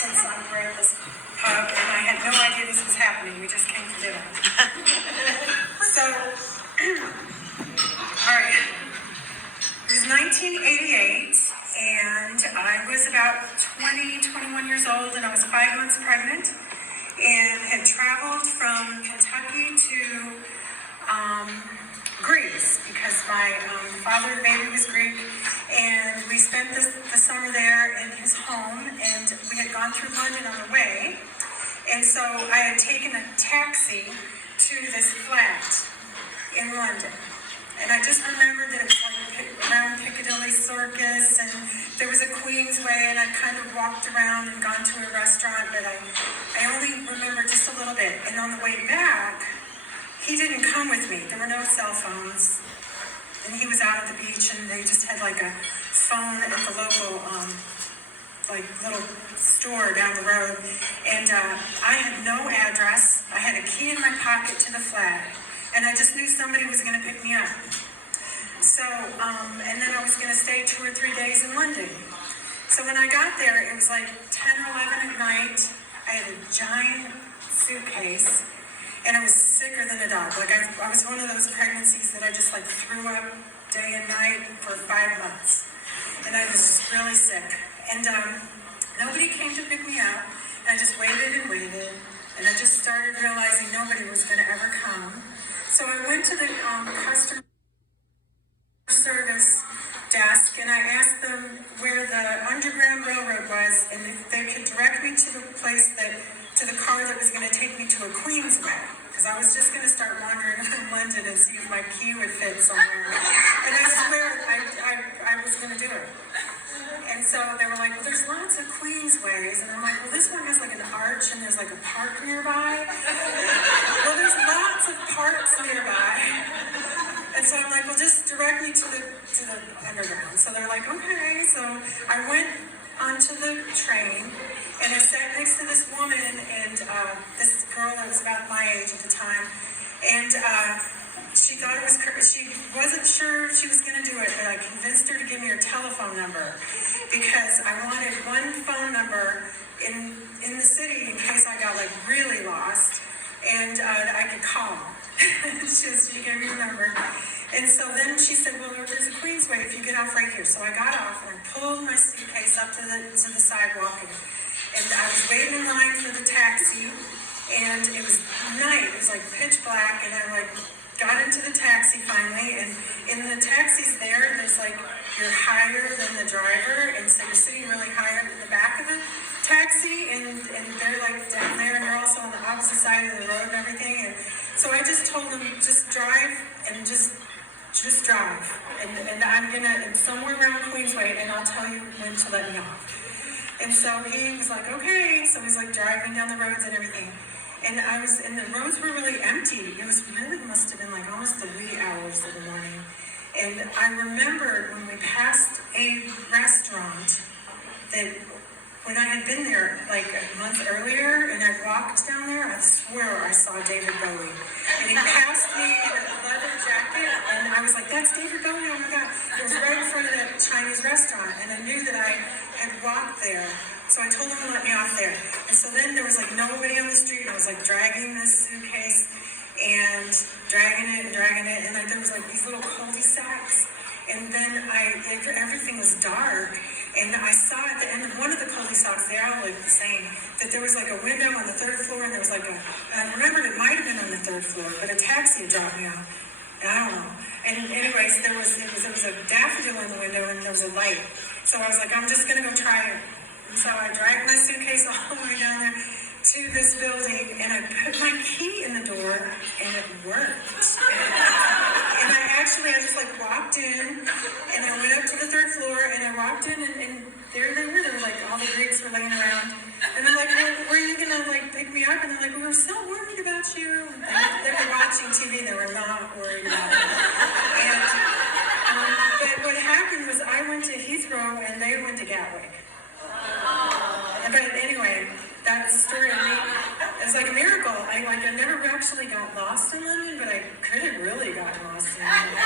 since we're at this pub, and I had no idea this was happening. We just came for dinner. So, all right. It was 1988, and I was about 21 years old, and I was 5 months pregnant, and had traveled from Kentucky to Greece, because my father, the baby, was Greek, and we spent the summer there in his home, and we had gone through London on the way, and so I had taken a taxi to this flat in London. And I just remembered that it was like around Piccadilly Circus, and there was a Queensway, and I kind of walked around and gone to a restaurant, but I only remember just a little bit. And on the way back, he didn't come with me. There were no cell phones, and he was out at the beach, and they just had like a phone at the local like little store down the road. And I had no address. I had a key in my pocket to the flat, and I just knew somebody was going to pick me up. So, and then I was going to stay 2 or 3 days in London. So when I got there, it was like 10 or 11 at night. I had a giant suitcase, and I was sicker than a dog. Like I was one of those pregnancies that I just like threw up day and night for 5 months. And I was just really sick. And nobody came to pick me up. And I just waited and waited. And I just started realizing nobody was going to ever come. So I went to the customer service desk, and I asked them where the Underground Railroad was, and if they could direct me to the car that was going to take me to a Queensway, because I was just going to start wandering around London and see if my key would fit somewhere. And I swear I was going to do it. And so they were like, well, there's lots of Queensways. And I'm like, well, this one has like an arch and there's like a park nearby. Well, there's lots of parks nearby. And so I'm like, well, just direct me to the underground. So they're like, okay. So I went onto the train, and I sat next to this woman and this girl that was about my age at the time. And she thought it was, she wasn't sure she was going to do it, but I convinced her to give me her telephone number, because I wanted one phone number in the city in case I got like really lost, and I could call. She gave me the number. And so then she said, well, there's a Queensway if you get off right here. So I got off, and I pulled my suitcase up to the sidewalk, and I was waiting in line for the taxi, and it was night. It was like pitch black, and I like got into the taxi finally, and in the taxis there's like, you're higher than the driver, and so you're sitting really high up in the back of the taxi, and they're like down there, and they're also on the opposite side of the road and everything. And so I just told him, just drive, and just drive, and I'm gonna somewhere around Queensway, and I'll tell you when to let me off. And so he was like, okay. So he's like driving down the roads and everything. And the roads were really empty. It must have been like almost the wee hours of the morning. And I remembered when we passed a restaurant that when I had been there like a month earlier, and I walked down there, I swear I saw David Bowie. And he passed me in a leather jacket, and I was like, that's David Bowie, oh my God. It was right in front of that Chinese restaurant, and I knew that I had walked there. So I told him to let me off there. And so then there was like nobody on the street. I was like dragging this suitcase and dragging it, and like there was like these little cul-de-sacs. And then everything was dark, and I saw at the end of one of the cul-de-sacs, they all looked the same, that there was like a window on the 3rd floor, and there was like I remembered it might have been on the 3rd floor, but a taxi had dropped me off. And I don't know. And anyways, there was a daffodil in the window, and there was a light. So I was like, I'm just gonna go try it. And so I dragged my suitcase all the way down there to this building, and I put my key in the door, and it worked. And I just like walked in, and I went up to the 3rd floor, and I walked in, and there they were. There were like all the Greeks were laying around, and they're like, well, were you gonna like pick me up? And they're like, we were so worried about you. And they were watching TV. They were not worried about it. And but what happened was I went to Heathrow, and they went to Gatwick. But anyway, that story of me, it's like a miracle. I never actually got lost in London, but I could have really gotten lost in London.